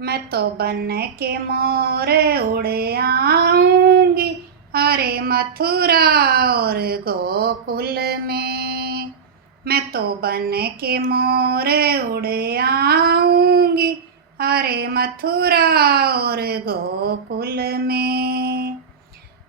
मैं तो बन के मोर उड़ आऊंगी, अरे मथुरा और गोकुल में। मैं तो बन के मोर उड़ आऊंगी, अरे मथुरा और गोकुल में।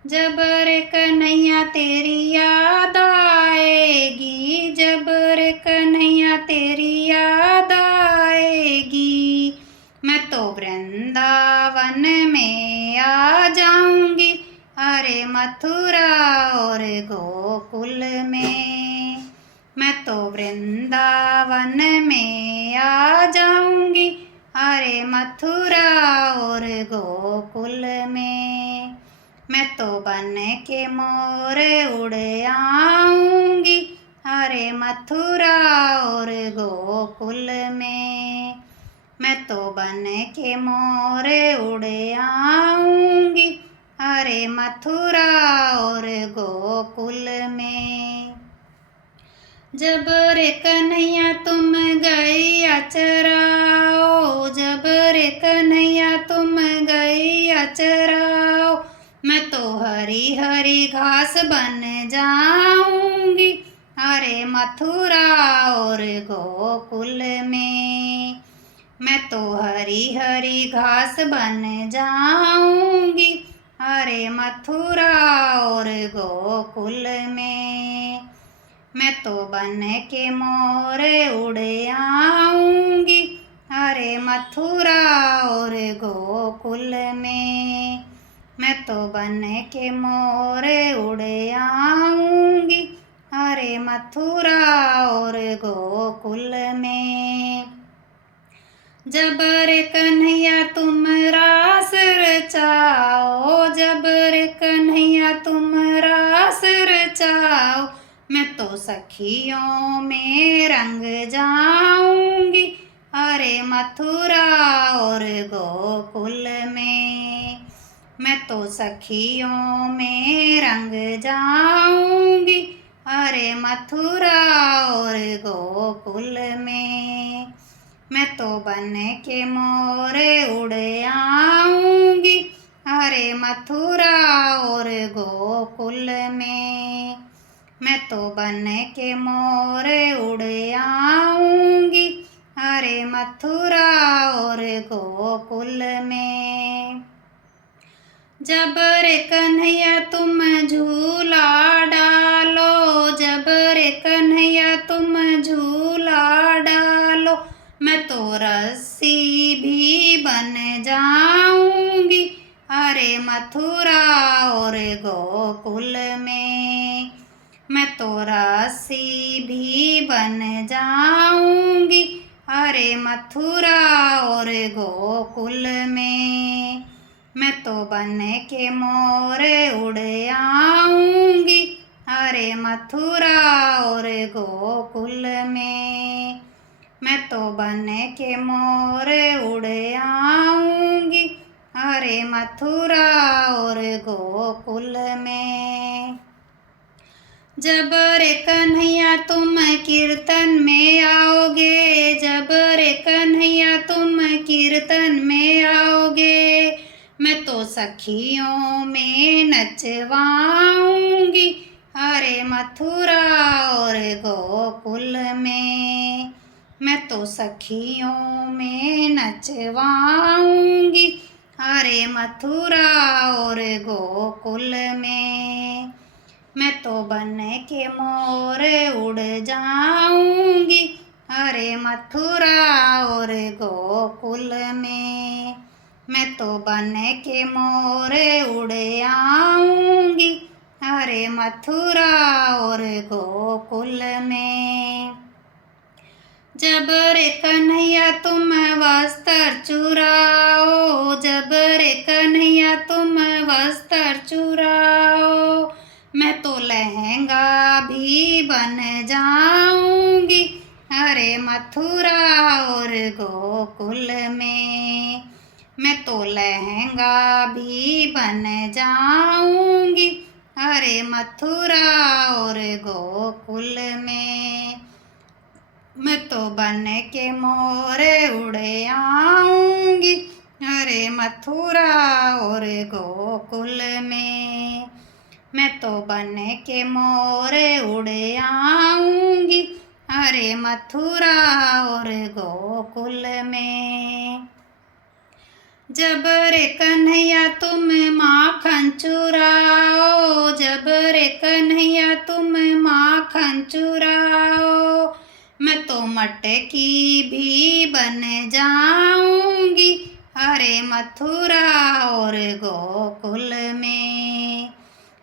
जब रे कन्हैया तेरी याद आएगी, जब रे कन्हैया तेरी याद आएगी, मैं तो वृंदावन में आ जाऊंगी, अरे मथुरा और गोकुल में। मैं तो वृंदावन में आ जाऊंगी, अरे मथुरा और गोकुल में। मैं तो बन के मोर उड़ आऊंगी, अरे मथुरा और गोकुल में। मैं तो बन के मोर उड़ आऊंगी, अरे मथुरा और गोकुल में। जब रे कन्हैया तुम गैया चराओ, जब रे कन्हैया तुम गैया चराओ, मैं तो हरी हरी घास बन जाऊंगी, अरे मथुरा और गोकुल में। मैं तो हरी हरी घास बन जाऊंगी, अरे मथुरा और गोकुल में। मैं तो बन के मोर उड़ आऊंगी, अरे मथुरा और गोकुल में। मैं तो बन के मोर उड़ आऊंगी, अरे मथुरा और गोकुल में। जब रे कन्हैया तुम रास रचाओ, जब रे कन्हैया तुम रास रचाओ, मैं तो सखियों में रंग जाऊंगी, अरे मथुरा और गोकुल में। मैं तो सखियों में रंग जाऊंगी, अरे मथुरा और गोकुल में। मैं तो बन के मोर उड़ आऊंगी, अरे मथुरा और गोकुल में। मैं तो बन के मोर उड़ आऊंगी, अरे मथुरा और गोकुल में। जब रे कन्हैया तुम झूला डालो, जब रे कन्हैया तुम झूला डालो, मैं तो रस्सी भी बन जाऊंगी, अरे मथुरा और गोकुल में। मैं तो रस्सी भी बन जाऊंगी, अरे मथुरा और गोकुल में। मैं तो बन के मोर उड़ आऊंगी, अरे मथुरा और गोकुल में। मैं तो बन के मोर उड़ आऊंगी, अरे मथुरा और गोकुल में। जब रे कन्हैया तुम कीर्तन में आओगे, जब रे कन्हैया तुम कीर्तन में आओगे, मैं तो सखियों में नचवाऊंगी, अरे मथुरा और गोकुल में। मैं तो सखियों में नचवाऊंगी, अरे मथुरा और गोकुल में। मैं तो बन के मोर उड़ जाऊंगी, अरे मथुरा और गोकुल में। मैं तो बन के मोर उड़ आऊंगी, अरे मथुरा और गोकुल में। जब रे कन्हैया तुम वस्त्र चुराओ, जब रे कन्हैया तुम वस्त्र चुराओ, मैं तो लहंगा भी बन जाऊंगी, अरे मथुरा और गोकुल में। मैं तो लहंगा भी बन जाऊंगी, अरे मथुरा और गोकुल में। मैं तो बन के मोर उड़ आऊंगी, अरे मथुरा और गोकुल में। मैं तो बन के मोर उड़ आऊंगी, अरे मथुरा और गोकुल में। जब रे कन्हैया तुम माखन चुराओ, जब रे कन्हैया तुम माखन चुराओ, मैं तो मटकी भी बन जाऊंगी, अरे मथुरा और गोकुल में।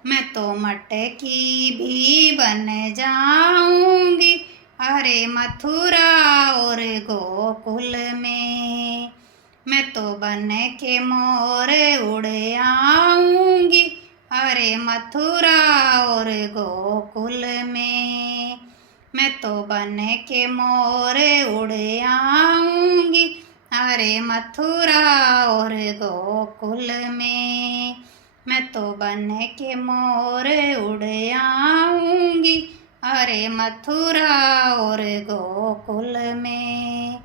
मैं तो मटकी भी बन जाऊंगी, अरे मथुरा और गोकुल में। मैं तो बन के मोर उड़ आऊंगी, अरे मथुरा और गोकुल में। मैं तो बन के मोर उड़ आऊंगी, अरे मथुरा और गोकुल में। मैं तो बन के मोर उड़ आऊंगी, अरे मथुरा और गोकुल में।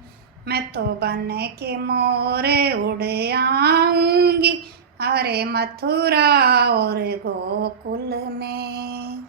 मैं तो बन के मोर उड़ आऊंगी, अरे मथुरा और गोकुल में।